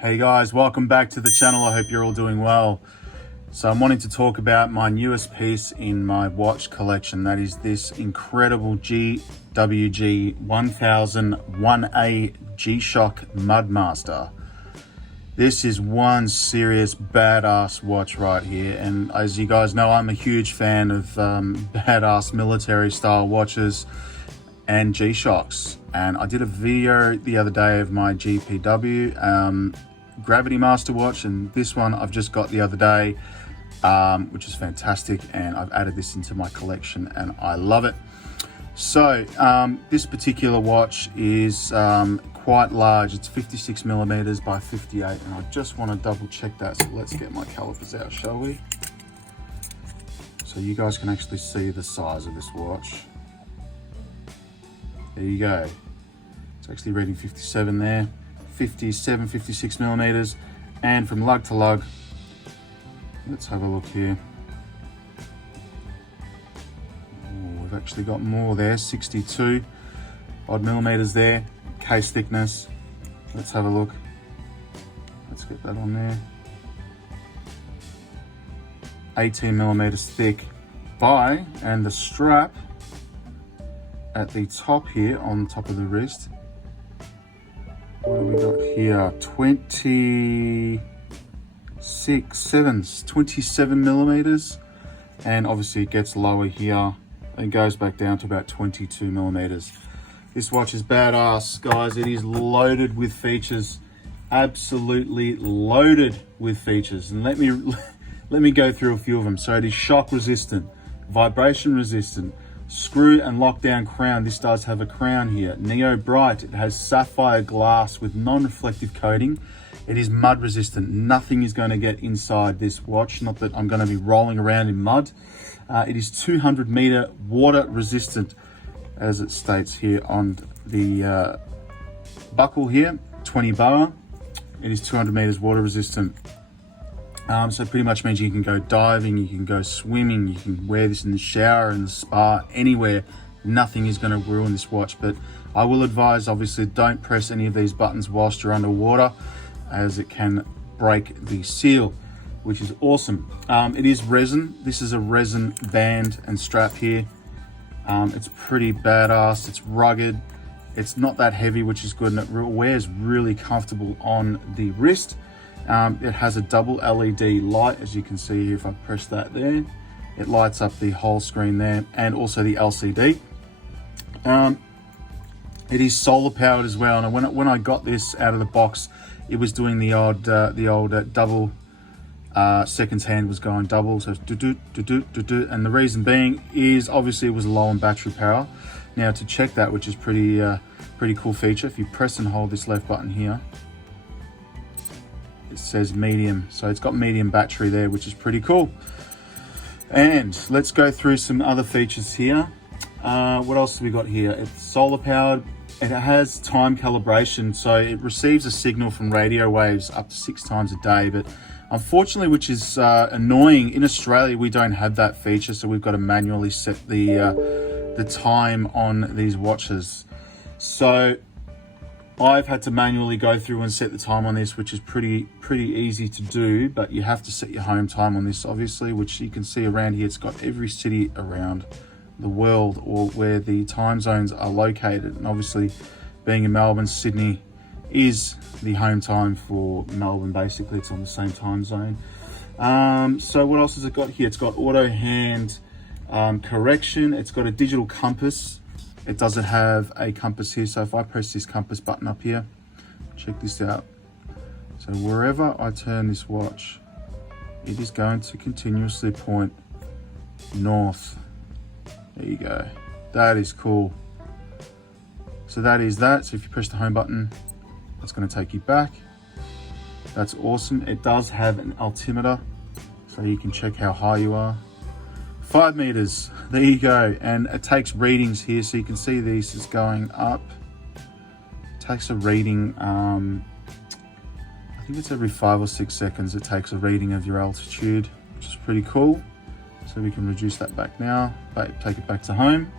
Hey guys, welcome back to the channel. I hope you're all doing well. So I'm wanting to talk about my newest piece in my watch collection. That is this incredible GWG-1000 1A G-Shock Mudmaster. This is one serious badass watch right here. And as you guys know, I'm a huge fan of badass military style watches and G-Shocks. And I did a video the other day of my GPW Gravity Master watch, and this one I've just got the other day, which is fantastic, and I've added this into my collection and I love it. So this particular watch is quite large. It's 56 millimeters by 58, and I just want to double check that. So let's get my calipers out, shall we? So you guys can actually see the size of this watch. There you go. It's actually reading 57 there. 57, 56 millimeters, and from lug to lug, let's have a look here. Ooh, we've actually got more there, 62 odd millimeters there. Case thickness, let's have a look. Let's get that on there. 18 millimeters thick by, and the strap at the top here on top of the wrist, what do we got here? 27 millimeters, and obviously it gets lower here and goes back down to about 22 millimeters. This watch is badass, guys. It is loaded with features, absolutely loaded with features. And let me go through a few of them. So it is shock resistant, vibration resistant, screw and lockdown crown. This does have a crown here. Neo Bright. It has sapphire glass with non-reflective coating. It is mud resistant. Nothing is going to get inside this watch. Not that I'm going to be rolling around in mud. It is 200 meter water resistant, as it states here on the buckle here. 20 bar. It is 200 meters water resistant. So pretty much means you can go diving, you can go swimming, you can wear this in the shower, in the spa, anywhere. Nothing is going to ruin this watch. But I will advise, obviously, don't press any of these buttons whilst you're underwater, as it can break the seal, which is awesome. It is resin. This is a resin band and strap here. It's pretty badass. It's rugged. It's not that heavy, which is good, and it wears really comfortable on the wrist. It has a double LED light, as you can see here. If I press that there, it lights up the whole screen there, and also the LCD. It is solar powered as well, and when I got this out of the box, it was doing the old double seconds hand was going double, so it's do, and the reason being is obviously it was low on battery power. Now to check that, which is pretty cool feature, if you press and hold this left button here, it says medium, so it's got medium battery there, which is pretty cool. And let's go through some other features here. What else have we got here? It's solar powered. It has time calibration, so it receives a signal from radio waves up to 6 times a day. But unfortunately, which is annoying, in Australia we don't have that feature, so we've got to manually set the time on these watches. So I've had to manually go through and set the time on this, which is pretty easy to do, but you have to set your home time on this, obviously, which you can see around here. It's got every city around the world, or where the time zones are located. And obviously, being in Melbourne, Sydney is the home time for Melbourne. Basically, it's on the same time zone. So what else has it got here? It's got auto hand correction. It's got a digital compass. It doesn't have a compass here, so if I press this compass button up here, check this out. So wherever I turn this watch, it is going to continuously point north. There you go. That is cool. So that is that. So if you press the home button, it's going to take you back. That's awesome. It does have an altimeter, so you can check how high you are. 5 meters, there you go. And it takes readings here, so you can see this is going up. It takes a reading, I think it's every 5 or 6 seconds it takes a reading of your altitude, which is pretty cool. So we can reduce that back now, take it back to home.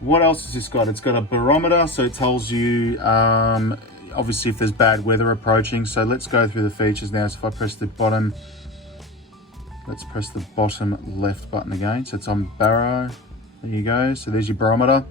What else has this got? It's got a barometer, so it tells you obviously if there's bad weather approaching. So let's go through the features now. So if I press the bottom, let's press the bottom left button again. So it's on baro. There you go. So there's your barometer.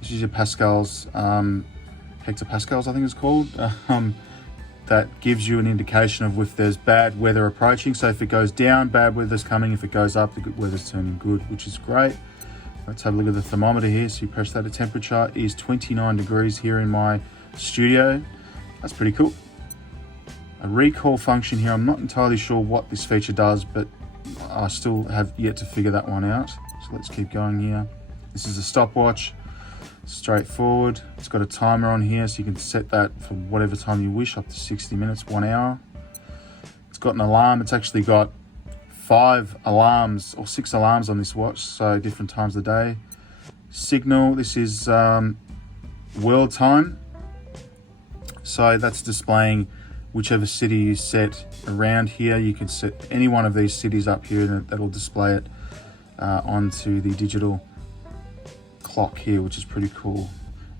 This is your pascals, hectopascals I think it's called. That gives you an indication of if there's bad weather approaching. So if it goes down, bad weather's coming. If it goes up, the good weather's turning good, which is great. Let's have a look at the thermometer here. So you press that, the temperature is 29 degrees here in my studio. That's pretty cool. A recall function here. I'm not entirely sure what this feature does, but I still have yet to figure that one out. So let's keep going here. This is a stopwatch, straightforward. It's got a timer on here, so you can set that for whatever time you wish, up to 60 minutes, 1 hour. It's got an alarm. It's actually got 5 alarms or 6 alarms on this watch, so different times of the day. Signal, this is world time. So that's displaying whichever city you set around here. You can set any one of these cities up here and that'll display it onto the digital clock here, which is pretty cool.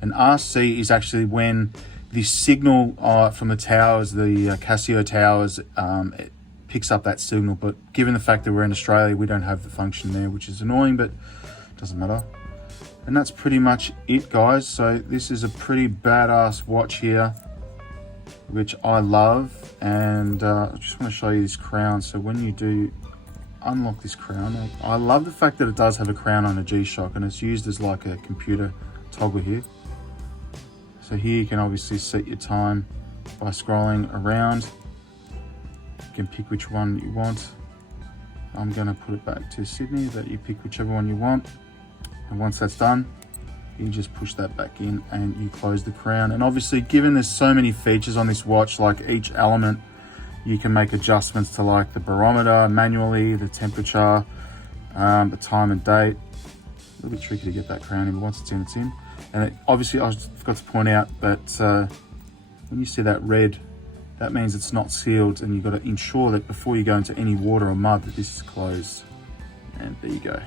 And RC is actually when the signal from the towers, the Casio towers, it picks up that signal. But given the fact that we're in Australia, we don't have the function there, which is annoying, but it doesn't matter. And that's pretty much it, guys. So this is a pretty badass watch here, which I love. And I just want to show you this crown. So when you do unlock this crown, I love the fact that it does have a crown on a G-Shock, and it's used as like a computer toggle here. So here you can obviously set your time by scrolling around. You can pick which one you want. I'm going to put it back to Sydney, but you pick whichever one you want. And once that's done, you just push that back in and you close the crown. And obviously, given there's so many features on this watch, like each element, you can make adjustments to like the barometer manually, the temperature, the time and date. A little bit tricky to get that crown in, but once it's in, it's in. And obviously, I forgot to point out that when you see that red, that means it's not sealed, and you've got to ensure that before you go into any water or mud that this is closed. And there you go.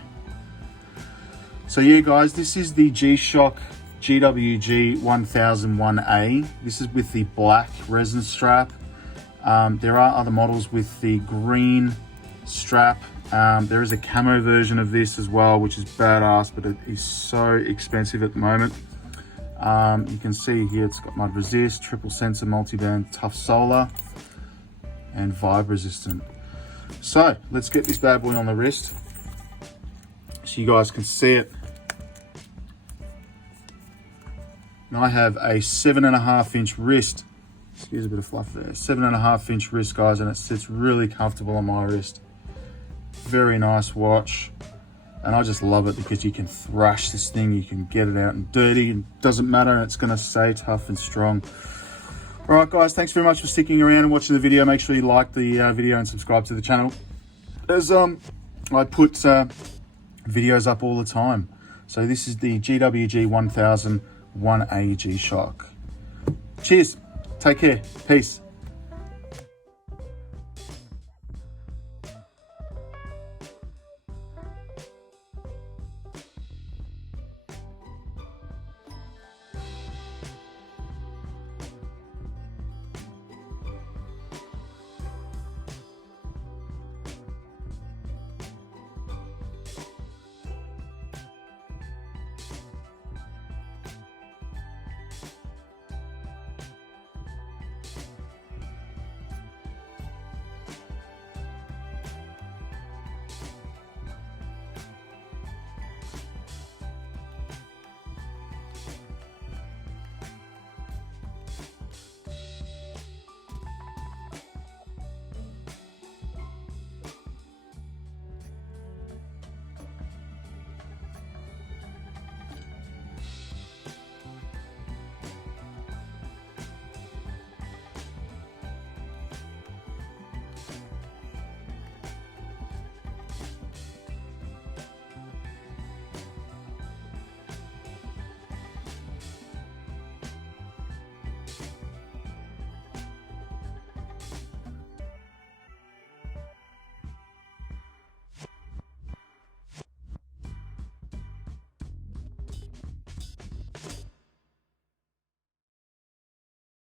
So yeah, guys, this is the G-Shock GWG-1000 This is with the black resin strap. There are other models with the green strap. There is a camo version of this as well, which is badass, but it is so expensive at the moment. You can see here it's got mud resist, triple sensor, multiband, tough solar, and vibe resistant. So let's get this bad boy on the wrist so you guys can see it. And I have a 7.5-inch wrist. Excuse a bit of fluff there. 7.5-inch wrist, guys, and it sits really comfortable on my wrist. Very nice watch, and I just love it because you can thrash this thing, you can get it out and dirty, it doesn't matter, it's going to stay tough and strong. All right, guys, thanks very much for sticking around and watching the video. Make sure you like the video and subscribe to the channel, as I put videos up all the time. So this is the GWG-1000 G-Shock. Cheers, take care, peace.